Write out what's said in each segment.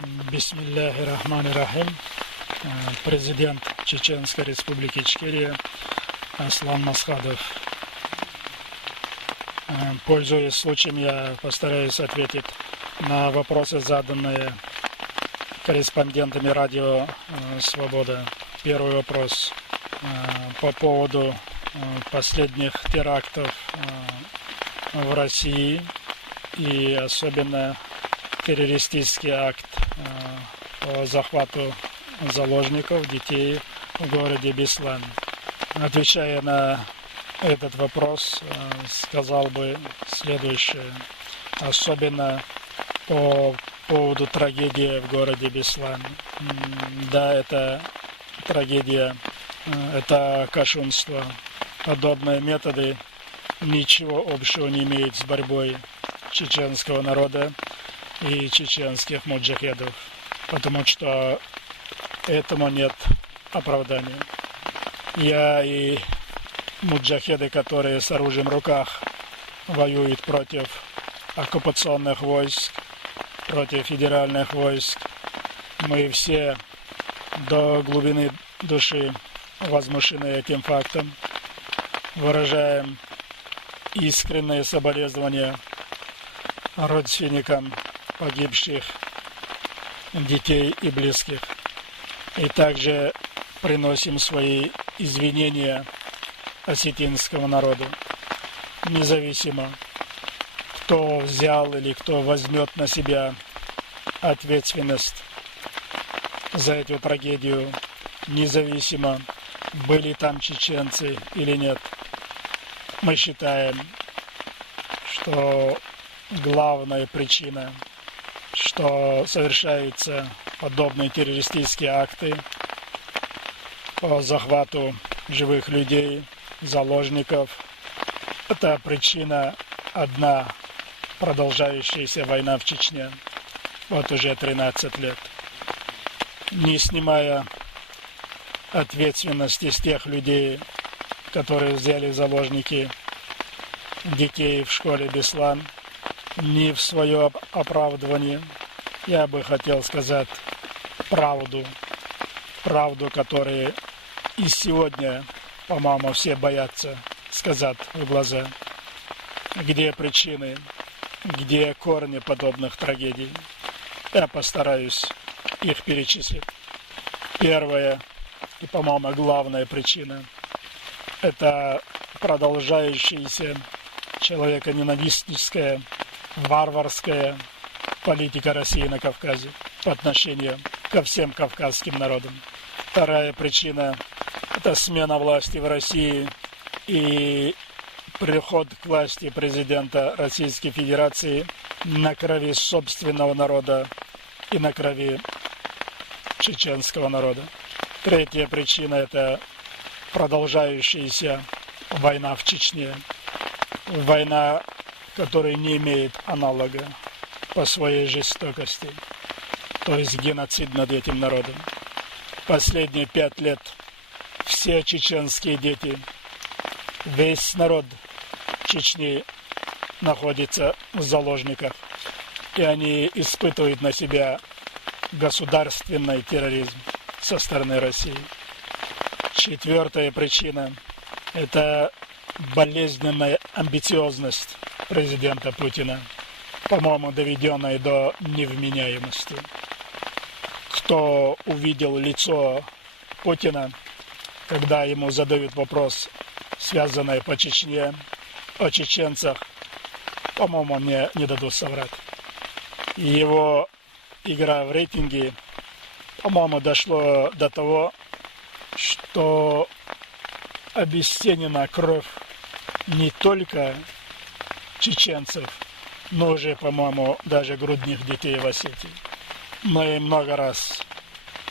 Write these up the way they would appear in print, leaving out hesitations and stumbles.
Бисмилляхи рахмани рахим. Президент Чеченской Республики Ичкерия Аслан Масхадов. Пользуясь случаем, я постараюсь ответить на вопросы, заданные корреспондентами радио «Свобода». Первый вопрос по поводу последних терактов в России и особенно террористический акт по захвату заложников, детей в городе Беслан. Отвечая на этот вопрос, сказал бы следующее. Особенно по поводу трагедии в городе Беслан. Да, это трагедия, это кощунство. Подобные методы ничего общего не имеют с борьбой чеченского народа и чеченских муджахедов, потому что этому нет оправдания. Я и муджахеды, которые с оружием в руках воюют против оккупационных войск, против федеральных войск, мы все до глубины души возмущены этим фактом, выражаем искреннее соболезнования родственникам погибших детей и близких. И также приносим свои извинения осетинскому народу. Независимо, кто взял или кто возьмет на себя ответственность за эту трагедию, независимо, были там чеченцы или нет. Мы считаем, что главная причина, что совершаются подобные террористические акты по захвату живых людей, заложников, это причина одна: продолжающаяся война в Чечне. Вот уже 13 лет. Не снимая ответственности с тех людей, которые взяли в заложники детей в школе Беслан, не в свое оправдывание, я бы хотел сказать правду, которую и сегодня, по-моему, все боятся сказать в глаза. Где причины, где корни подобных трагедий? Я постараюсь их перечислить. Первая и, по-моему, главная причина – это продолжающаяся человеконенавистническая, варварская политика России на Кавказе по отношению ко всем кавказским народам. Вторая причина – это смена власти в России и приход к власти президента Российской Федерации на крови собственного народа и на крови чеченского народа. Третья причина – это продолжающаяся война в Чечне. Война, которая не имеет аналога по своей жестокости, то есть геноцид над этим народом. Последние 5 лет все чеченские дети, весь народ Чечни находится в заложниках, и они испытывают на себя государственный терроризм со стороны России. Четвертая причина – это болезненная амбициозность президента Путина, по-моему, доведенная до невменяемости. Кто увидел лицо Путина, когда ему задают вопрос, связанный по Чечне, о чеченцах, по-моему, мне не дадут соврать. Его игра в рейтинге, по-моему, дошло до того, что обесценена кровь не только чеченцев, но уже, по-моему, даже грудных детей в Осетии. Мы много раз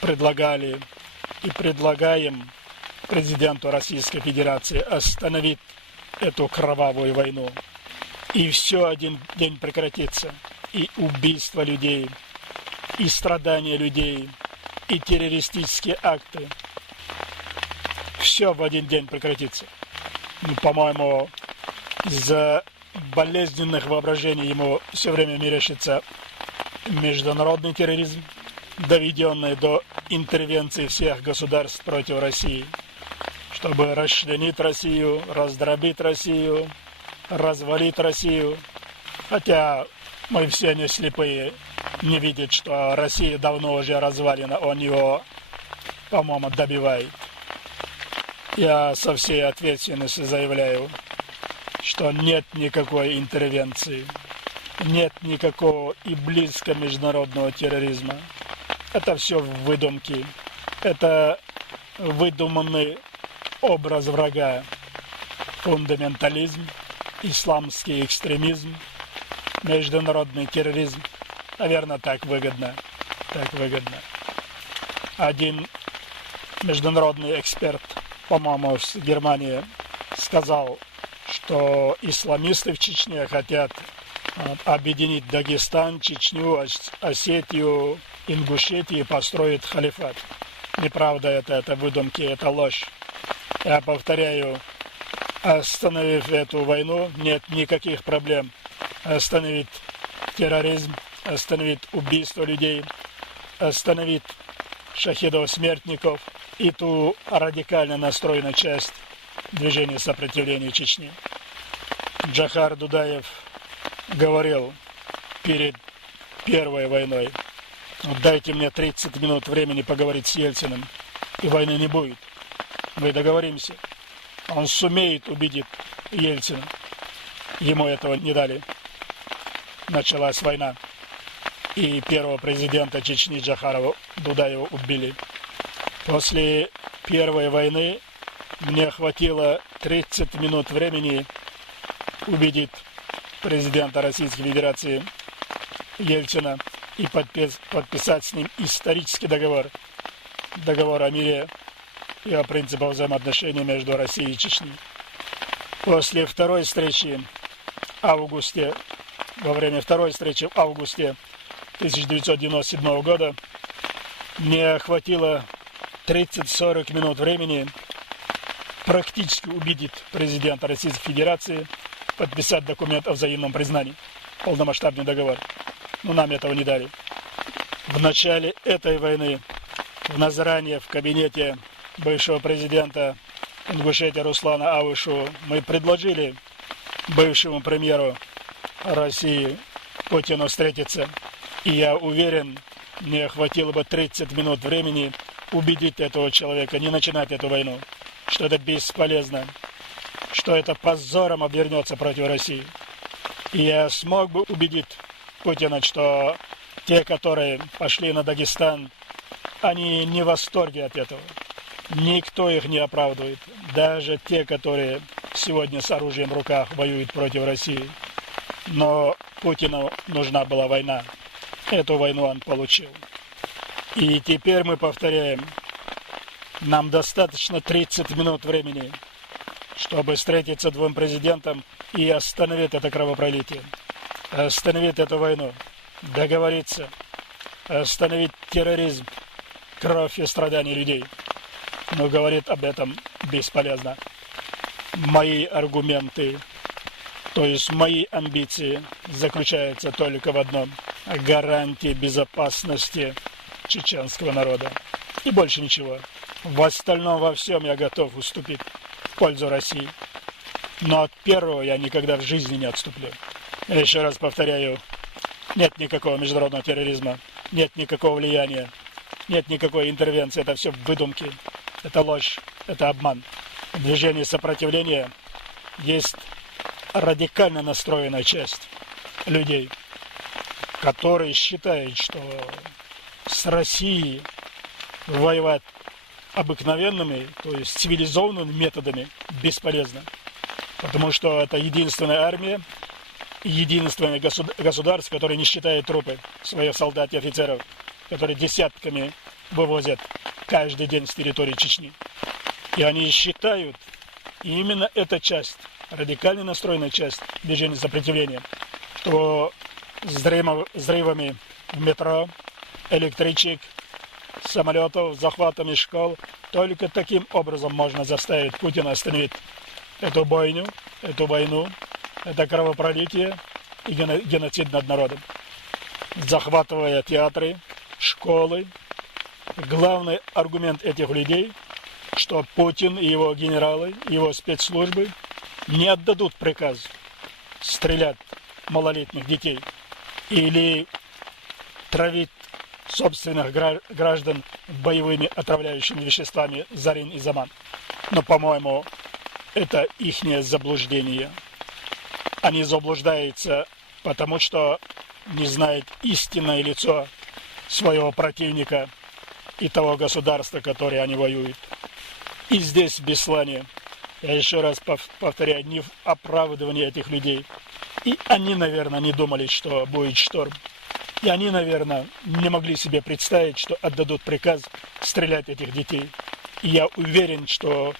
предлагали и предлагаем президенту Российской Федерации остановить эту кровавую войну. И все один день прекратится. И убийство людей, и страдания людей, и террористические акты. Все в один день прекратится. Ну, по-моему, из-за болезненных воображений ему все время мерещится международный терроризм, доведенный до интервенции всех государств против России, чтобы расчленить Россию, раздробить Россию, развалить Россию. Хотя мы все не слепые, не видят, что Россия давно уже развалена, он его, по-моему, добивает. Я со всей ответственностью заявляю, что нет никакой интервенции, нет никакого и близко международного терроризма. Это все выдумки, это выдуманный образ врага, фундаментализм, исламский экстремизм, международный терроризм. Наверное, так выгодно. Один международный эксперт, по-моему, в Германии, сказал, что исламисты в Чечне хотят объединить Дагестан, Чечню, Осетию, Ингушетию и построить халифат. Неправда это выдумки, это ложь. Я повторяю, остановив эту войну, нет никаких проблем остановить терроризм, остановить убийство людей, остановить шахидов-смертников и ту радикально настроенную часть движения сопротивления Чечни. Джохар Дудаев говорил перед первой войной: дайте мне 30 минут времени поговорить с Ельциным, и войны не будет. Мы договоримся. Он сумеет убедить Ельцина. Ему этого не дали. Началась война. И первого президента Чечни Джохара Дудаева убили. После первой войны мне хватило 30 минут времени убедить президента Российской Федерации Ельцина и подписать с ним исторический договор. Договор о мире и о принципах взаимоотношений между Россией и Чечней. После второй встречи во время второй встречи в августе 1997 года мне хватило 30-40 минут времени практически убедить президента Российской Федерации подписать документ о взаимном признании, полномасштабный договор. Но нам этого не дали. В начале этой войны в Назране, в кабинете бывшего президента Ингушетии Руслана Авышу, мы предложили бывшему премьеру России Путину встретиться. И я уверен, мне хватило бы 30 минут времени убедить этого человека не начинать эту войну, что это бесполезно, что это позором обернется против России. И я смог бы убедить Путина, что те, которые пошли на Дагестан, они не в восторге от этого. Никто их не оправдывает. Даже те, которые сегодня с оружием в руках воюют против России. Но Путину нужна была война. Эту войну он получил. И теперь мы повторяем. Нам достаточно 30 минут времени, чтобы встретиться двум президентам и остановить это кровопролитие. Остановить эту войну. Договориться. Остановить терроризм, кровь и страдания людей. Но говорит об этом бесполезно. Мои аргументы, то есть мои амбиции заключаются только в одном: гарантии безопасности чеченского народа. И больше ничего. В остальном во всем я готов уступить в пользу России. Но от первого я никогда в жизни не отступлю. Я еще раз повторяю, нет никакого международного терроризма, нет никакого влияния, нет никакой интервенции. Это все выдумки, это ложь, это обман. В движении сопротивления есть радикально настроенная часть людей, которые считают, что с Россией воевать обыкновенными, то есть цивилизованными методами бесполезно. Потому что это единственная армия, единственное государство, которое не считает трупы своих солдат и офицеров, которые десятками вывозят каждый день с территории Чечни. И они считают, и именно эта часть, радикально настроенная часть движения сопротивления, что взрывами в метро, электричек, самолетов, захватами школ, только таким образом можно заставить Путина остановить эту бойню, эту войну, это кровопролитие и геноцид над народом. захватывая театры, школы. Главный аргумент этих людей, что Путин и его генералы, его спецслужбы не отдадут приказ стрелять малолетних детей или травить собственных граждан боевыми отравляющими веществами зарин и заман. Но, по-моему, это ихнее заблуждение. Они заблуждаются, потому что не знают истинное лицо своего противника и того государства, которое они воюют. И здесь, в Беслане, я еще раз повторяю, не в оправдывании этих людей. И они, наверное, не думали, что будет шторм. И они, наверное, не могли себе представить, что отдадут приказ стрелять этих детей. И я уверен, что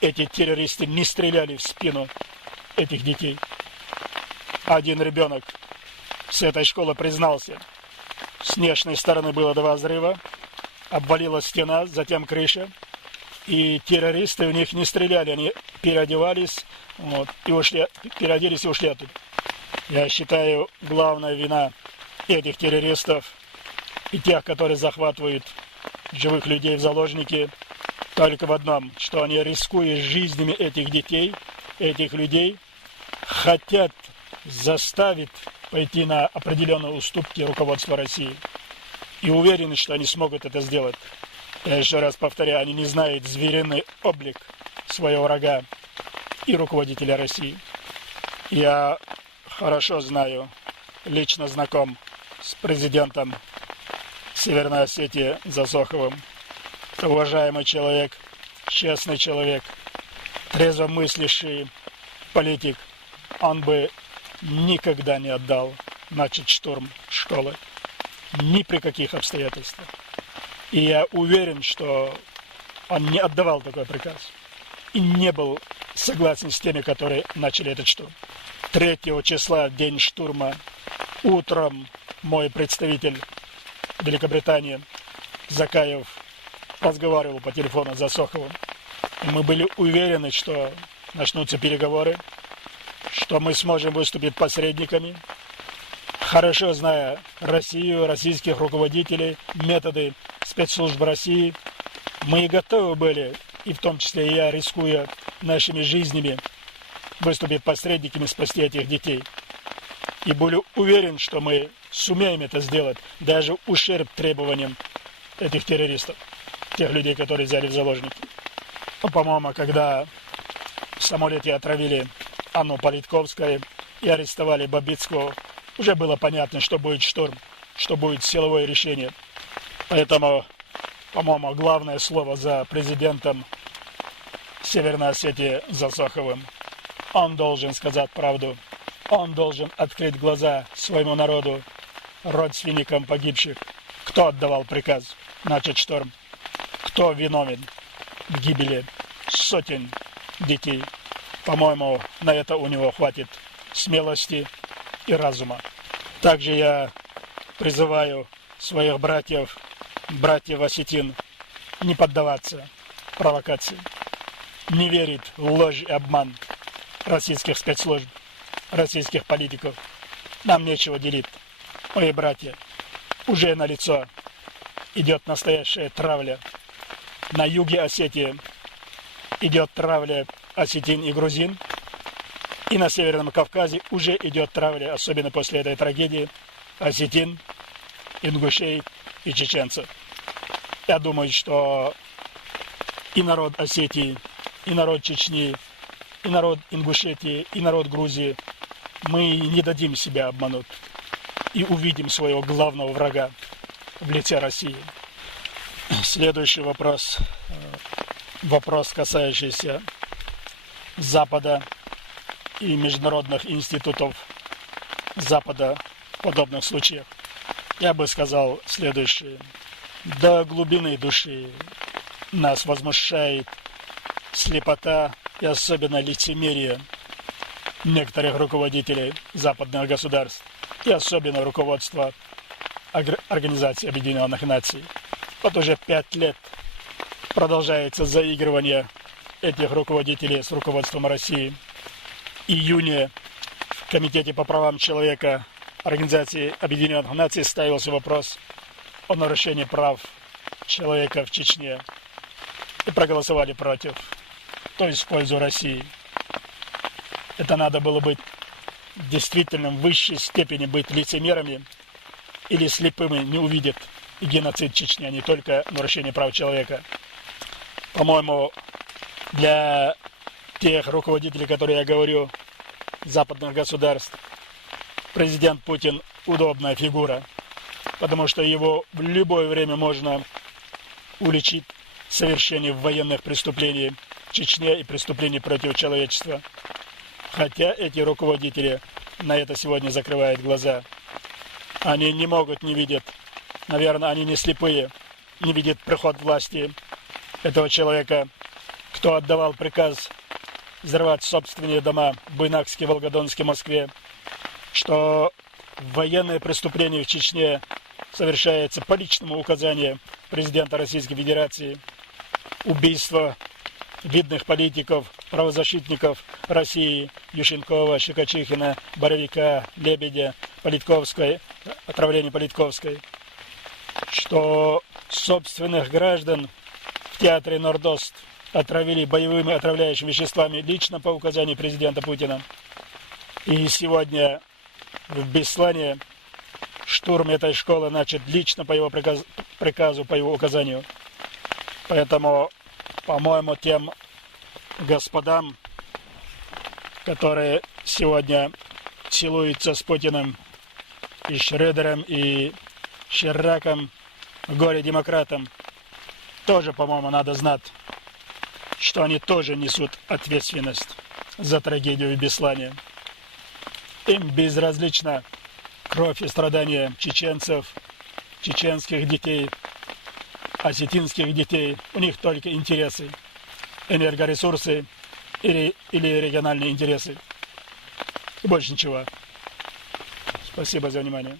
эти террористы не стреляли в спину этих детей. Один ребенок с этой школы признался. С внешней стороны было 2 взрыва, обвалилась стена, затем крыша. И террористы в них не стреляли, они переодевались, и ушли, переоделись и ушли оттуда. Я считаю, главная вина этих террористов и тех, которые захватывают живых людей в заложники, только в одном, что они, рискуя жизнями этих детей, этих людей, хотят заставить пойти на определенные уступки руководства России. И уверены, что они смогут это сделать. Я еще раз повторяю, они не знают звериный облик своего врага и руководителя России. Я хорошо знаю, лично знаком с президентом Северной Осетии Засоховым. Уважаемый человек, честный человек, трезвомыслящий политик. Он бы никогда не отдал начать штурм школы. Ни при каких обстоятельствах. И я уверен, что он не отдавал такой приказ. И не был согласен с теми, которые начали этот штурм. 3 числа, в день штурма, утром мой представитель Великобритании Закаев разговаривал по телефону с Засоховым. И мы были уверены, что начнутся переговоры, что мы сможем выступить посредниками, хорошо зная Россию, российских руководителей, методы спецслужб России. Мы и готовы были, и в том числе и я, рискуя нашими жизнями, выступить посредниками, спасти этих детей. И были уверен, что мы сумеем это сделать, даже в ущерб требованиям этих террористов, тех людей, которые взяли в заложники. Но, по-моему, когда в самолете отравили Анну Политковскую и арестовали Бабицкого, уже было понятно, что будет штурм, что будет силовое решение. Поэтому, по-моему, главное слово за президентом Северной Осетии Засоховым. Он должен сказать правду. Он должен открыть глаза своему народу, родственникам погибших. Кто отдавал приказ начать шторм? Кто виновен в гибели сотен детей? По-моему, на это у него хватит смелости и разума. Также я призываю своих братьев осетин, не поддаваться провокации, не верить в ложь и обман российских спецслужб, российских политиков. Нам нечего делить. Мои братья, уже налицо идет настоящая травля. На юге Осетии идет травля осетин и грузин. И на Северном Кавказе уже идет травля, особенно после этой трагедии, осетин, ингушей и чеченцев. Я думаю, что и народ Осетии, и народ Чечни, и народ Ингушетии, и народ Грузии, мы не дадим себя обмануть и увидим своего главного врага в лице России. Следующий вопрос. Вопрос, касающийся Запада и международных институтов Запада в подобных случаях. Я бы сказал следующее. До глубины души нас возмущает слепота и особенно лицемерие некоторых руководителей западных государств и особенно руководства Организации Объединенных Наций. Вот уже 5 лет продолжается заигрывание этих руководителей с руководством России. В июне в Комитете по правам человека Организации Объединенных Наций ставился вопрос о нарушении прав человека в Чечне и проголосовали против, то есть в пользу России. Это надо было быть действительно в высшей степени быть лицемерами или слепыми, не увидят и геноцид Чечни, а не только нарушение прав человека. По-моему, для тех руководителей, которые я говорю, западных государств, президент Путин удобная фигура, потому что его в любое время можно уличить в совершении военных преступлений в Чечне и преступлений против человечества. Хотя эти руководители на это сегодня закрывают глаза. Они не могут, не видят, наверное, они не слепые, не видят приход власти этого человека, кто отдавал приказ взорвать собственные дома в Буйнакске, Волгодонске, Москве, что военные преступления в Чечне совершаются по личному указанию президента Российской Федерации, убийство видных политиков, правозащитников России, Ющенкова, Щекочихина, Боровика, Лебедя, Политковской, отравление Политковской, что собственных граждан в театре Нордост отравили боевыми отравляющими веществами лично по указанию президента Путина. И сегодня в Беслане штурм этой школы начат лично по его приказу, по его указанию. Поэтому, по-моему, тем господам, которые сегодня целуются с Путиным и Шредером, и Шираком, горе-демократам, тоже, по-моему, надо знать, что они тоже несут ответственность за трагедию в Беслане. Им безразлична кровь и страдания чеченцев, чеченских детей, осетинских детей. У них только интересы, энергоресурсы или региональные интересы. И больше ничего. Спасибо за внимание.